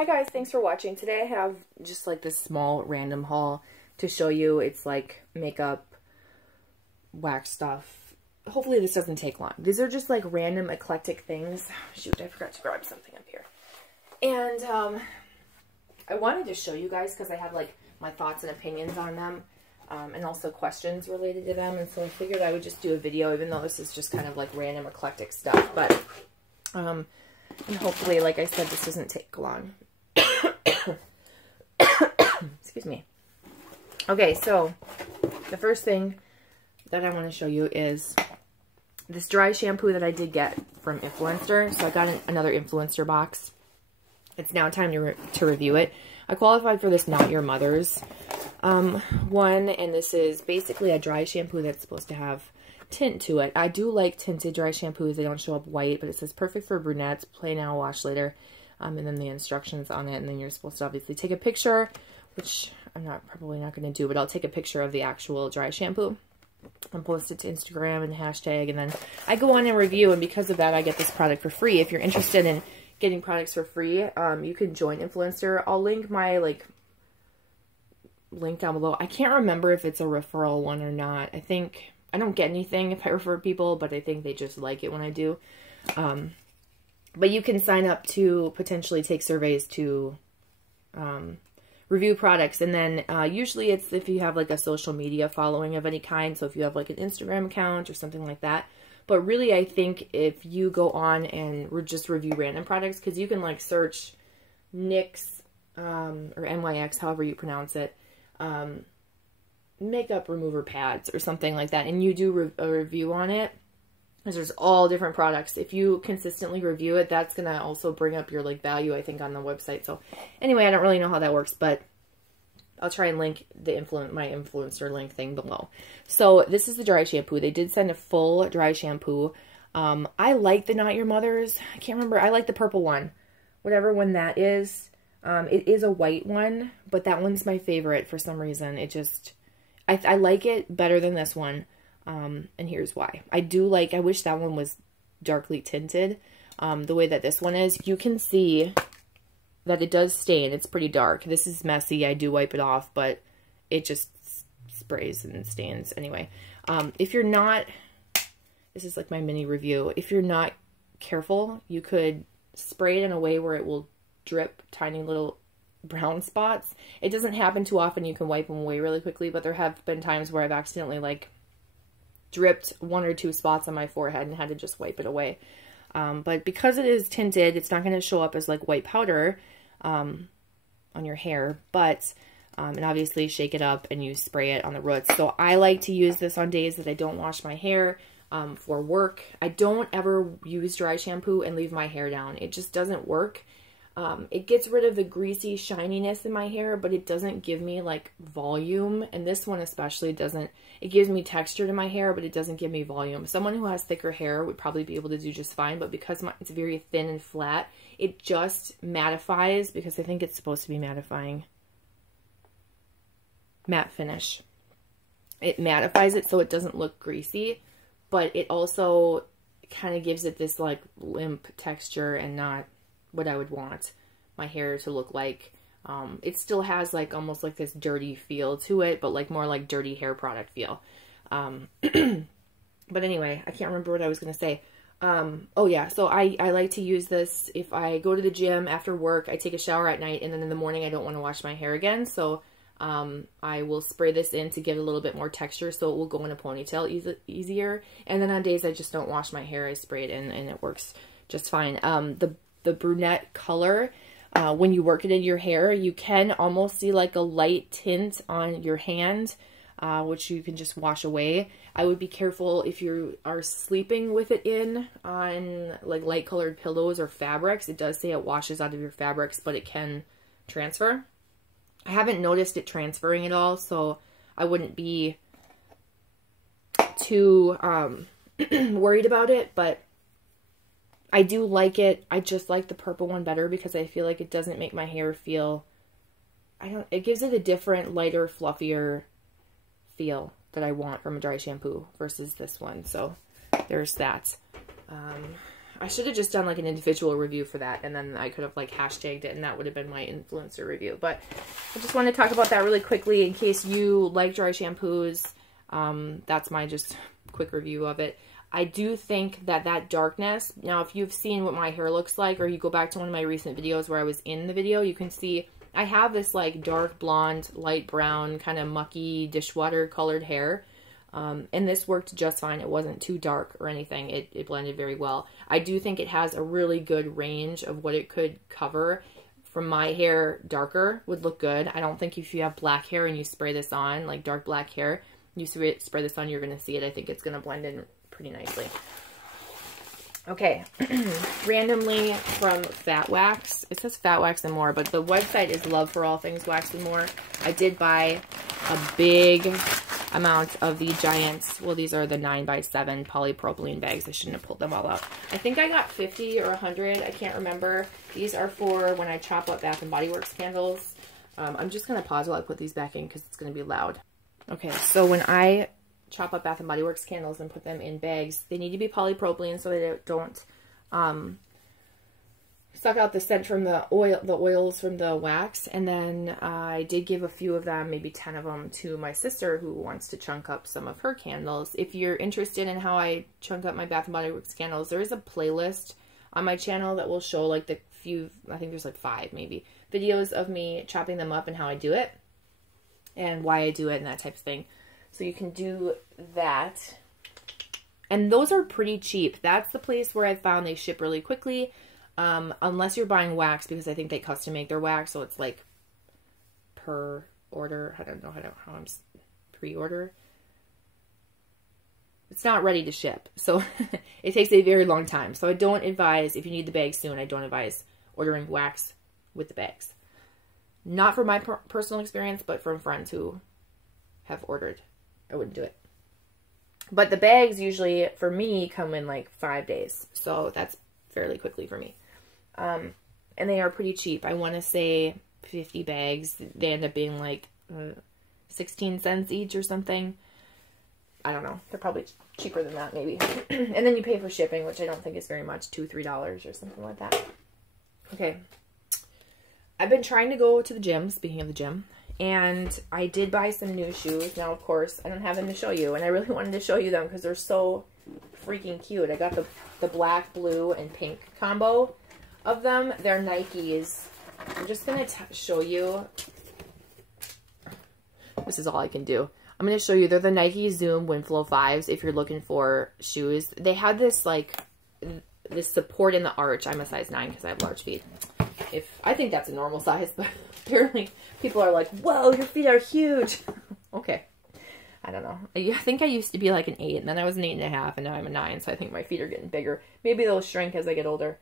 Hi guys, thanks for watching. Today I have just like this small random haul to show you. It's like makeup, wax stuff. Hopefully this doesn't take long. These are just like random eclectic things. Shoot, I forgot to grab something up here. And I wanted to show you guys because I had like my thoughts and opinions on them. And also questions related to them. And so I figured I would just do a video, even though this is just kind of like random eclectic stuff. But, and hopefully, like I said, this doesn't take long. Excuse me. Okay, so the first thing that I want to show you is this dry shampoo that I did get from Influenster. So I got another Influencer box. It's now time to review it. I qualified for this Not Your Mother's one, and this is basically a dry shampoo that's supposed to have tint to it. I do like tinted dry shampoos. They don't show up white, but it says perfect for brunettes, play now, wash later, and then the instructions on it, and then you're supposed to obviously take a picture, which I'm probably not going to do, but I'll take a picture of the actual dry shampoo and post it to Instagram and hashtag, and then I go on and review, and because of that, I get this product for free. If you're interested in getting products for free, you can join Influencer. I'll link my link down below. I can't remember if it's a referral one or not. I think I don't get anything if I refer people, but I think they just like it when I do. But you can sign up to potentially take surveys to review products, and then usually it's if you have like a social media following of any kind. So if you have like an Instagram account or something like that. But really, I think if you go on and just review random products, because you can like search NYX or NYX, however you pronounce it, makeup remover pads or something like that, and you do a review on it, because there's all different products. If you consistently review it, that's going to also bring up your like value, I think, on the website. So anyway, I don't really know how that works, but I'll try and link my Influencer link thing below. So this is the dry shampoo. They did send a full dry shampoo. I like the Not Your Mother's. I can't remember. I like the purple one. Whatever one that is. It is a white one, but that one's my favorite for some reason. It just, I like it better than this one. And here's why. I wish that one was darkly tinted. The way that this one is, you can see that it does stain. It's pretty dark. This is messy. I do wipe it off, but it just sprays and stains. Anyway, if you're not, this is like my mini review. If you're not careful, you could spray it in a way where it will drip tiny little brown spots. It doesn't happen too often. You can wipe them away really quickly, but there have been times where I've accidentally like dripped 1 or 2 spots on my forehead and had to just wipe it away. But because it is tinted, it's not going to show up as like white powder on your hair, but and obviously shake it up and you spray it on the roots. So I like to use this on days that I don't wash my hair for work. I don't ever use dry shampoo and leave my hair down. It just doesn't work. It gets rid of the greasy shininess in my hair, but it doesn't give me like volume. And this one especially doesn't. It gives me texture to my hair, but it doesn't give me volume. Someone who has thicker hair would probably be able to do just fine, but because it's very thin and flat, it just mattifies, because I think it's supposed to be mattifying. Matte finish. It mattifies it so it doesn't look greasy, but it also kind of gives it this like limp texture and not what I would want my hair to look like. It still has like almost like this dirty feel to it, but like more like dirty hair product feel. But anyway, I can't remember what I was going to say. Oh yeah, so I like to use this if I go to the gym after work. I take a shower at night, and then in the morning I don't want to wash my hair again, so I will spray this in to give it a little bit more texture, so it will go in a ponytail easier. And then on days I just don't wash my hair, I spray it in and it works just fine. The brunette color, when you work it in your hair, you can almost see like a light tint on your hand, which you can just wash away. I would be careful if you are sleeping with it in on like light colored pillows or fabrics. It does say it washes out of your fabrics, but it can transfer. I haven't noticed it transferring at all, so I wouldn't be too worried about it, but I do like it. I just like the purple one better because I feel like it doesn't make my hair feel, it gives it a different, lighter, fluffier feel that I want from a dry shampoo versus this one. So there's that. I should have just done like an individual review for that, and then I could have like hashtagged it, and that would have been my influencer review. But I just want to talk about that really quickly in case you like dry shampoos. That's my just quick review of it. I do think that that darkness, now if you've seen what my hair looks like, or you go back to one of my recent videos where I was in the video, you can see I have this like dark blonde, light brown, kind of mucky, dishwater colored hair. And this worked just fine. It wasn't too dark or anything. It blended very well. I do think it has a really good range of what it could cover. From my hair, darker would look good. I don't think if you have black hair and you spray this on, like dark black hair, you spray this on, you're going to see it. I think it's going to blend in pretty nicely. Okay, randomly from Fat Wax. It says Fat Wax and More, but the website is Love for All Things Wax and More. I did buy a big amount of the giants. Well, these are the 9x7 polypropylene bags. I shouldn't have pulled them all out. I think I got 50 or 100. I can't remember. These are for when I chop up Bath & Body Works candles. I'm just going to pause while I put these back in because it's going to be loud. Okay, so when I chop up Bath & Body Works candles and put them in bags, they need to be polypropylene so they don't suck out the scent from the oils from the wax. And then I did give a few of them, maybe 10 of them, to my sister who wants to chunk up some of her candles. If you're interested in how I chunk up my Bath & Body Works candles, there is a playlist on my channel that will show like the few, I think there's like 5 maybe, videos of me chopping them up and how I do it and why I do it and that type of thing. So you can do that. And those are pretty cheap. That's the place where I found they ship really quickly. Unless you're buying wax, because I think they custom make their wax. So it's like per order. I don't know how I'm pre-order. It's not ready to ship. So it takes a very long time. So I don't advise, if you need the bag soon, I don't advise ordering wax with the bags. Not from my personal experience, but from friends who have ordered. I wouldn't do it. But the bags usually, for me, come in like 5 days. So that's fairly quickly for me. And they are pretty cheap. I want to say 50 bags. They end up being like 16 cents each or something. I don't know. They're probably cheaper than that, maybe. And then you pay for shipping, which I don't think is very much. $2, $3 or something like that. Okay. I've been trying to go to the gym, speaking of the gym. And I did buy some new shoes. Now, of course, I don't have them to show you. And I really wanted to show you them because they're so freaking cute. I got the black, blue, and pink combo of them. They're Nikes. I'm just going to show you. This is all I can do. I'm going to show you. They're the Nike Zoom Windflow 5s if you're looking for shoes. They had this, like, this support in the arch. I'm a size 9 because I have large feet. I think that's a normal size, but apparently people are like, whoa, your feet are huge. Okay. I don't know. I think I used to be like an 8, and then I was an 8.5, and now I'm a 9, so I think my feet are getting bigger. Maybe they'll shrink as I get older.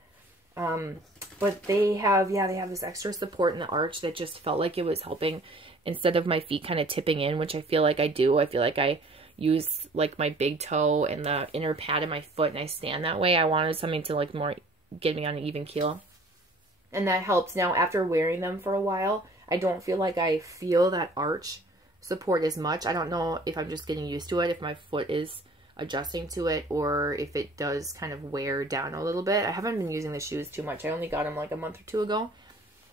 But they have this extra support in the arch that just felt like it was helping instead of my feet kind of tipping in, which I feel like I do. I feel like I use like my big toe and the inner pad of my foot, and I stand that way. I wanted something to like more get me on an even keel. And that helps. Now, after wearing them for a while, I don't feel like I feel that arch support as much. I don't know if I'm just getting used to it, if my foot is adjusting to it, or if it does kind of wear down a little bit. I haven't been using the shoes too much. I only got them like a month or 2 ago.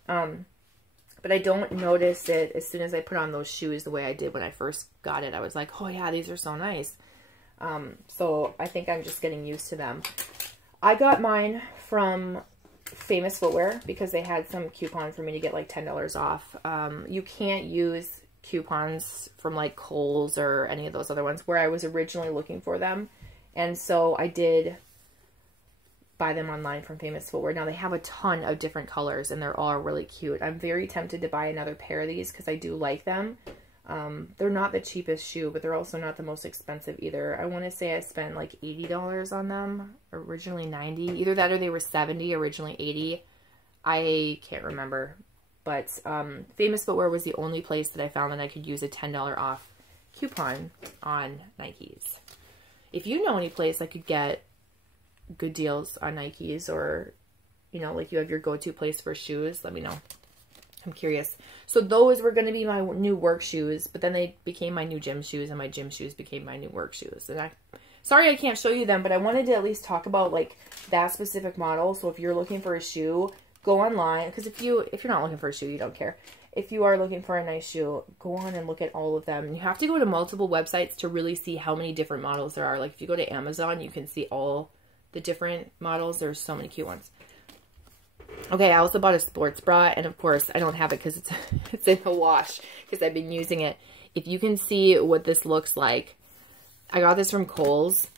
But I don't notice it as soon as I put on those shoes the way I did when I first got it. I was like, oh yeah, these are so nice. So I think I'm just getting used to them. I got mine from Famous Footwear because they had some coupon for me to get like $10 off. You can't use coupons from like Kohl's or any of those other ones where I was originally looking for them. And so I did buy them online from Famous Footwear. Now they have a ton of different colors and they're all really cute. I'm very tempted to buy another pair of these because I do like them. They're not the cheapest shoe, but they're also not the most expensive either. I want to say I spent like $80 on them, originally $90. Either that or they were $70, originally $80. I can't remember. But Famous Footwear was the only place that I found that I could use a $10 off coupon on Nikes. If you know any place I could get good deals on Nikes, or, you know, like you have your go-to place for shoes, let me know. I'm curious. So those were going to be my new work shoes, but then they became my new gym shoes, and my gym shoes became my new work shoes. And I Sorry I can't show you them, but I wanted to at least talk about like that specific model. So if you're looking for a shoe, go online, because if you're not looking for a shoe, you don't care. If you are looking for a nice shoe, go on and look at all of them. You have to go to multiple websites to really see how many different models there are. Like if you go to Amazon, you can see all the different models. There's so many cute ones. Okay, I also bought a sports bra, and of course I don't have it because it's in the wash because I've been using it. If you can see what this looks like, I got this from Kohl's.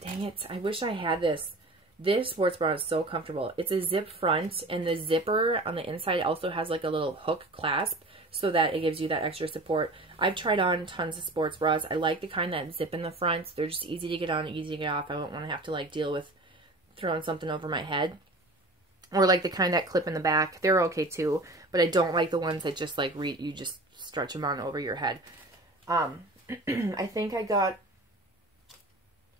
Dang it, I wish I had this. This sports bra is so comfortable. It's a zip front, and the zipper on the inside also has like a little hook clasp so that it gives you that extra support. I've tried on tons of sports bras. I like the kind that zip in the front. They're just easy to get on, easy to get off. I don't want to have to like deal with throwing something over my head. Or like the kind that clip in the back. They're okay too, but I don't like the ones that just like you just stretch them on over your head. I think I got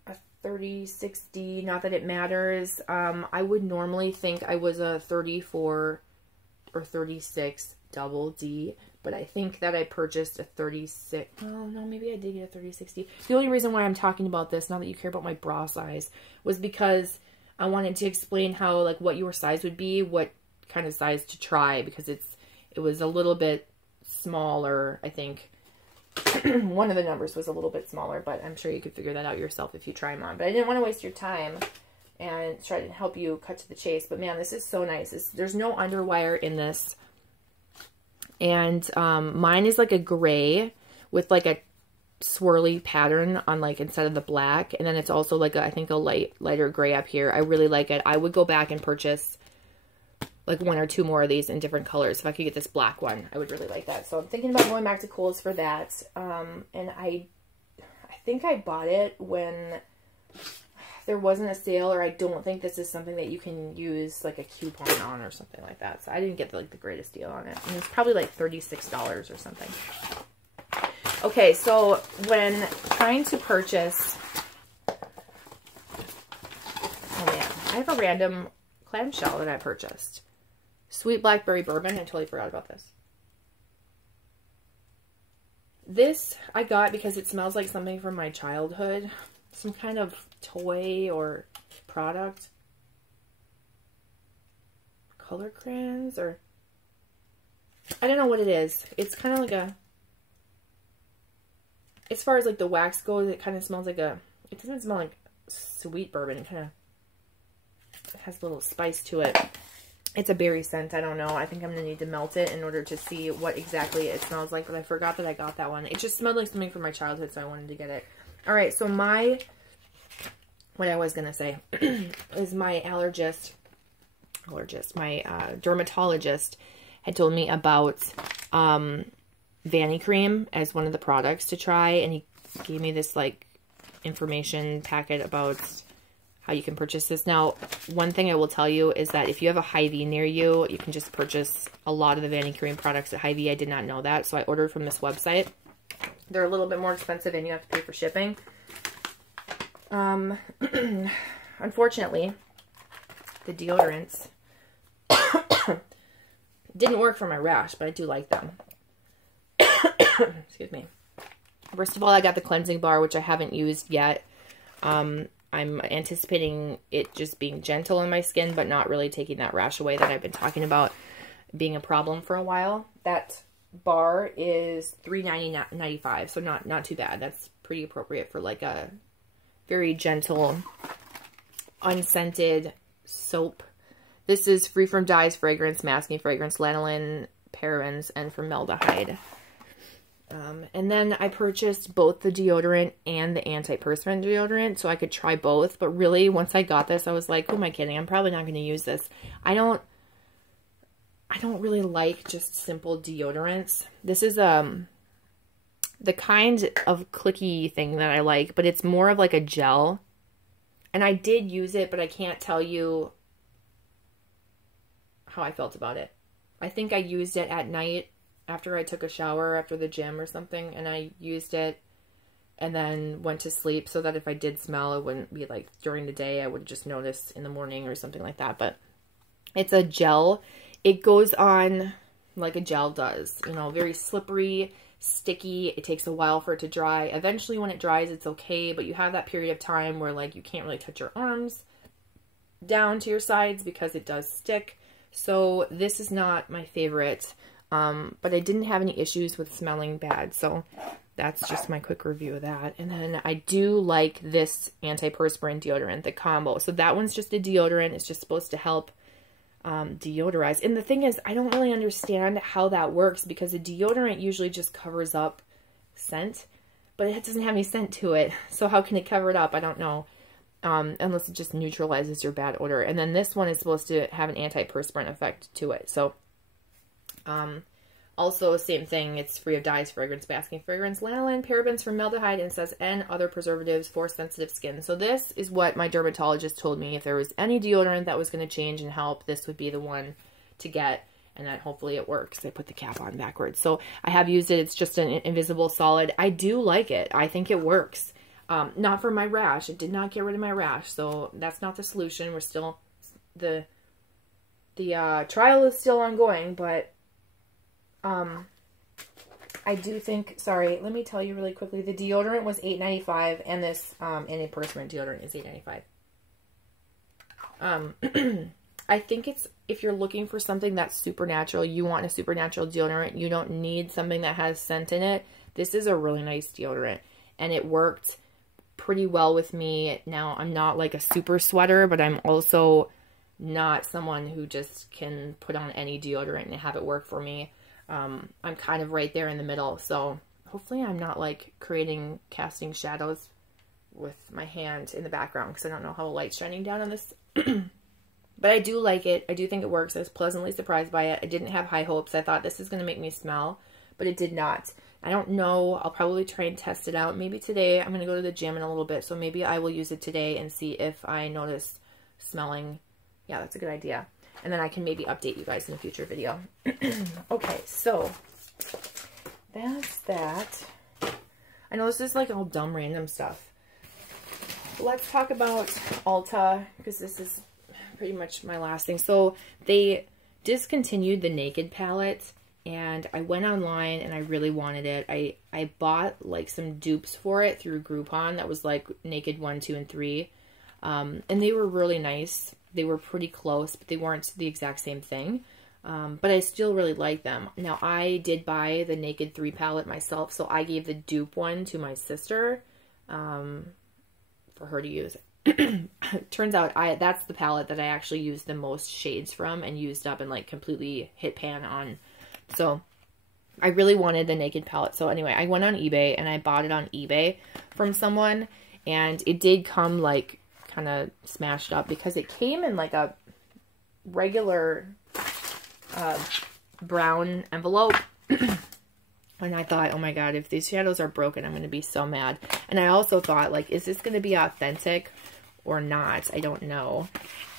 a 30-60, not that it matters. I would normally think I was a 34 or 36 double D, but I think that I purchased a 36. Oh no, maybe I did get a 30-60. The only reason why I'm talking about this, now that you care about my bra size, was because I wanted to explain how, like, what your size would be, what kind of size to try, because it was a little bit smaller, I think. One of the numbers was a little bit smaller, but I'm sure you could figure that out yourself if you try them on. But I didn't want to waste your time and try to help you cut to the chase. But man, this is so nice. There's no underwire in this. And mine is like a gray with like a swirly pattern on like instead of the black, and then it's also like I think a lighter gray up here. I really like it. I would go back and purchase like 1 or 2 more of these in different colors. If I could get this black one, I would really like that. So I'm thinking about going back to Kohl's for that. And I think I bought it when there wasn't a sale, or I don't think this is something that you can use like a coupon on or something like that. So I didn't get like the greatest deal on it. And it's probably like $36 or something. Okay, so when trying to purchase, oh man, I have a random clamshell that I purchased. Sweet Blackberry Bourbon. I totally forgot about this. This I got because it smells like something from my childhood. Some kind of toy or product. Color crayons, or I don't know what it is. It's kind of like a, as far as like the wax goes, it kind of smells like a, it doesn't smell like sweet bourbon. It kind of has a little spice to it. It's a berry scent. I don't know. I think I'm going to need to melt it in order to see what exactly it smells like, but I forgot that I got that one. It just smelled like something from my childhood, so I wanted to get it. All right, so what I was going to say is my my dermatologist had told me about Vanny Cream as one of the products to try, and he gave me this like information packet about how you can purchase this. Now, one thing I will tell you is that if you have a Hy-Vee near you, you can just purchase a lot of the Vanny Cream products at Hy-Vee. I did not know that, so I ordered from this website. They're a little bit more expensive, and you have to pay for shipping. Unfortunately, the deodorants didn't work for my rash, but I do like them. Excuse me. First of all, I got the cleansing bar, which I haven't used yet. I'm anticipating it just being gentle on my skin, but not really taking that rash away that I've been talking about being a problem for a while. That bar is $3.95, so not too bad. That's pretty appropriate for like a very gentle, unscented soap. This is free from dyes, fragrance, masking fragrance, lanolin, parabens, and formaldehyde. And then I purchased both the deodorant and the antiperspirant deodorant so I could try both. But really, once I got this, I was like, who am I kidding? I'm probably not going to use this. I don't really like just simple deodorants. This is the kind of clicky thing that I like, but it's more of like a gel. And I did use it, but I can't tell you how I felt about it. I think I used it at night after I took a shower after the gym or something, and I used it and then went to sleep so that if I did smell, it wouldn't be like during the day. I would just notice in the morning or something like that. But it's a gel. It goes on like a gel does, you know, very slippery, sticky. It takes a while for it to dry. Eventually when it dries, it's okay, but you have that period of time where like you can't really touch your arms down to your sides because it does stick. So this is not my favorite, but I didn't have any issues with smelling bad. So that's just my quick review of that. And then I do like this antiperspirant deodorant, the combo. So that one's just a deodorant. It's just supposed to help deodorize. And the thing is, I don't really understand how that works because a deodorant usually just covers up scent, but it doesn't have any scent to it. So how can it cover it up? I don't know. Unless it just neutralizes your bad odor. And then this one is supposed to have an antiperspirant effect to it. So, also same thing. It's free of dyes, fragrance, masking fragrance, lanolin, parabens, formaldehyde, and says and other preservatives for sensitive skin. So this is what my dermatologist told me. If there was any deodorant that was going to change and help, this would be the one to get. And that hopefully it works. I put the cap on backwards. So I have used it. It's just an invisible solid. I do like it. I think it works. Not for my rash. It did not get rid of my rash. So that's not the solution. We're still, the trial is still ongoing, but, I do think, sorry, let me tell you really quickly. The deodorant was $8.95 and this, antiperspirant deodorant is $8.95. I think it's, if you're looking for something that's supernatural, you want a supernatural deodorant, you don't need something that has scent in it. This is a really nice deodorant and it worked pretty well with me. Now, I'm not like a super sweater, but I'm also not someone who just can put on any deodorant and have it work for me. I'm kind of right there in the middle. So hopefully I'm not like casting shadows with my hand in the background because I don't know how the light's shining down on this. But I do like it. I do think it works. I was pleasantly surprised by it. I didn't have high hopes. I thought this is going to make me smell, but it did not. I don't know. I'll probably try and test it out. Maybe today. I'm going to go to the gym in a little bit, so maybe I will use it today and see if I notice smelling. Yeah, that's a good idea. And then I can maybe update you guys in a future video. Okay, so that's that. I know this is like all dumb random stuff. Let's talk about Ulta, because this is pretty much my last thing. So they discontinued the Naked palette. And I went online and I really wanted it. I bought like some dupes for it through Groupon that was like Naked 1, 2, and 3. And they were really nice. They were pretty close, but they weren't the exact same thing. But I still really like them. Now, I did buy the Naked 3 palette myself, so I gave the dupe one to my sister for her to use. Turns out that's the palette that I actually used the most shades from and used up and like completely hit pan on. So I really wanted the Naked palette. So anyway, I went on eBay and I bought it on eBay from someone, and it did come like kind of smashed up because it came in like a regular brown envelope. And I thought, oh my God, if these shadows are broken, I'm going to be so mad. And I also thought, like, is this going to be authentic or not? I don't know.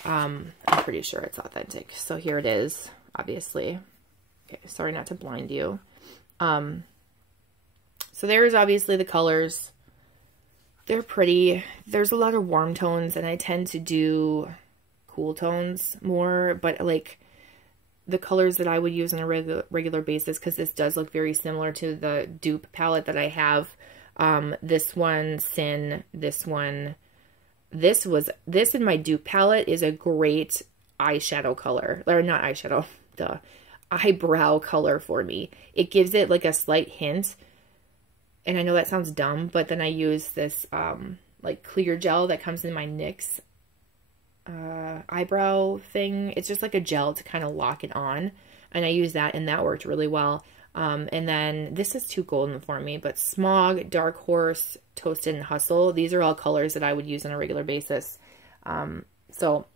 I'm pretty sure it's authentic. So here it is, obviously. Okay, sorry not to blind you. So there's obviously the colors. They're pretty. There's a lot of warm tones, and I tend to do cool tones more, but like the colors that I would use on a regular basis, because this does look very similar to the dupe palette that I have. This one, Sin, this one, this in my dupe palette is a great eyeshadow color, or not eyeshadow, eyebrow color for me. It gives it like a slight hint, and I know that sounds dumb, but then I use this like clear gel that comes in my NYX eyebrow thing. It's just like a gel to kind of lock it on, and I use that, and that worked really well. And then this is too golden for me, but Smog, Dark Horse, Toasted, and Hustle, these are all colors that I would use on a regular basis. So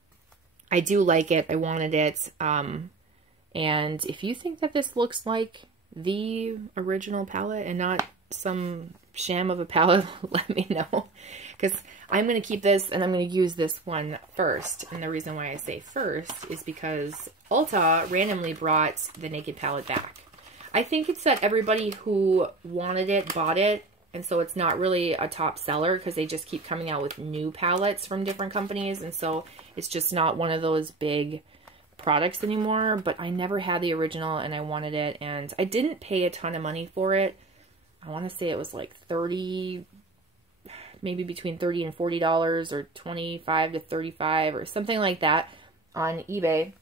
I do like it. I wanted it. And if you think that this looks like the original palette and not some sham of a palette, let me know, because I'm going to keep this and I'm going to use this one first. And the reason why I say first is because Ulta randomly brought the Naked palette back. I think it's that everybody who wanted it bought it, and so it's not really a top seller because they just keep coming out with new palettes from different companies, and so it's just not one of those big products anymore. But I never had the original and I wanted it, and I didn't pay a ton of money for it. I want to say it was like 30, maybe between $30 and $40 or 25 to 35 or something like that on eBay.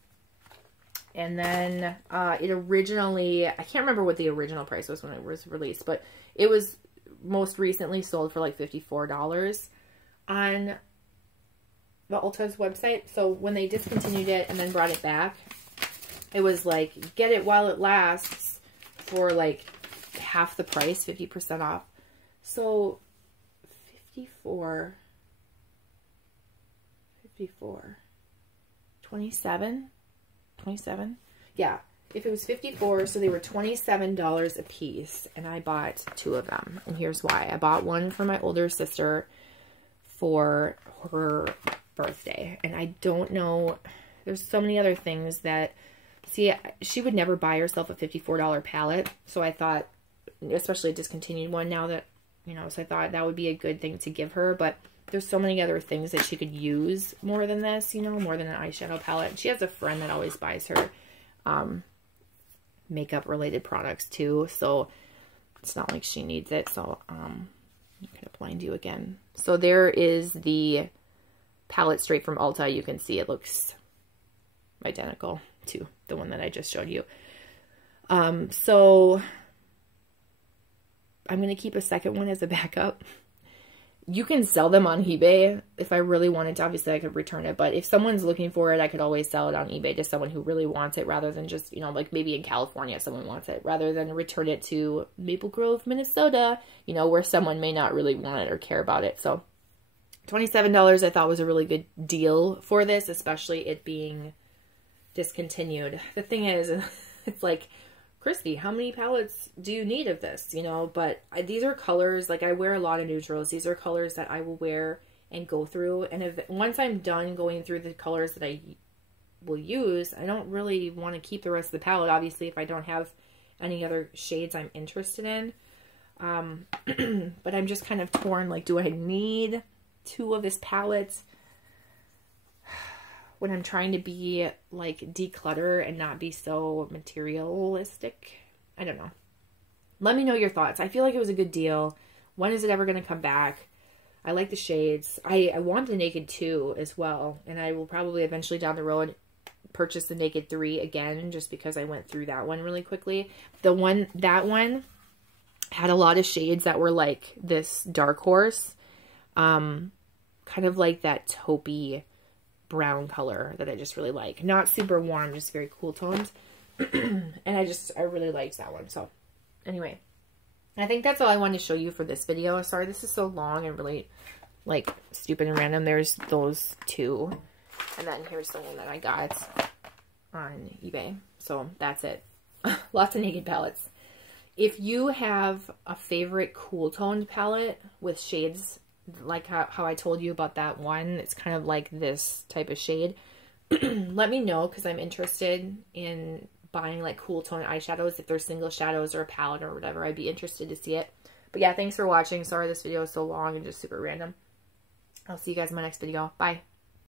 And then it originally, I can't remember what the original price was when it was released, but it was most recently sold for like $54 on the Ulta's website. So when they discontinued it and then brought it back, it was like, get it while it lasts for like half the price, 50% off. So 54, 27, yeah, if it was 54, so they were $27 a piece, and I bought 2 of them, and here's why. I bought one for my older sister for her birthday, and I don't know, there's so many other things that, see, she would never buy herself a $54 palette, so I thought, especially a discontinued one now that, you know, so I thought that would be a good thing to give her, but there's so many other things that she could use more than this, you know, more than an eyeshadow palette. She has a friend that always buys her makeup related products too, so it's not like she needs it. So I'm gonna blind you again. So there is the palette straight from Ulta. You can see it looks identical to the one that I just showed you. So I'm gonna keep a second one as a backup. You can sell them on eBay if I really wanted to. Obviously, I could return it, but if someone's looking for it, I could always sell it on eBay to someone who really wants it, rather than just, you know, like maybe in California someone wants it, rather than return it to Maple Grove, Minnesota, you know, where someone may not really want it or care about it. So $27 I thought was a really good deal for this, especially it being discontinued. The thing is, it's like, Christy, how many palettes do you need of this? You know, but these are colors, like I wear a lot of neutrals. These are colors that I will wear and go through. And if once I'm done going through the colors that I will use, I don't really want to keep the rest of the palette. Obviously, if I don't have any other shades I'm interested in. But I'm just kind of torn, like, do I need 2 of this palette when I'm trying to be, like, declutter and not be so materialistic? I don't know. Let me know your thoughts. I feel like it was a good deal. When is it ever going to come back? I like the shades. I want the Naked 2 as well. And I will probably eventually down the road purchase the Naked 3 again, just because I went through that one really quickly. That one had a lot of shades that were like this Dark Horse. Kind of like that taupey brown color that I just really like. Not super warm, just very cool tones. And I really liked that one. So anyway, I think that's all I wanted to show you for this video. Sorry this is so long and really like stupid and random. There's those 2, and then here's the one that I got on eBay. So that's it. Lots of Naked palettes. If you have a favorite cool toned palette with shades like how I told you about that one, it's kind of like this type of shade, let me know, because I'm interested in buying like cool tone eyeshadows. If they're single shadows or a palette or whatever, I'd be interested to see it. But yeah, thanks for watching. Sorry this video is so long and just super random. I'll see you guys in my next video. Bye.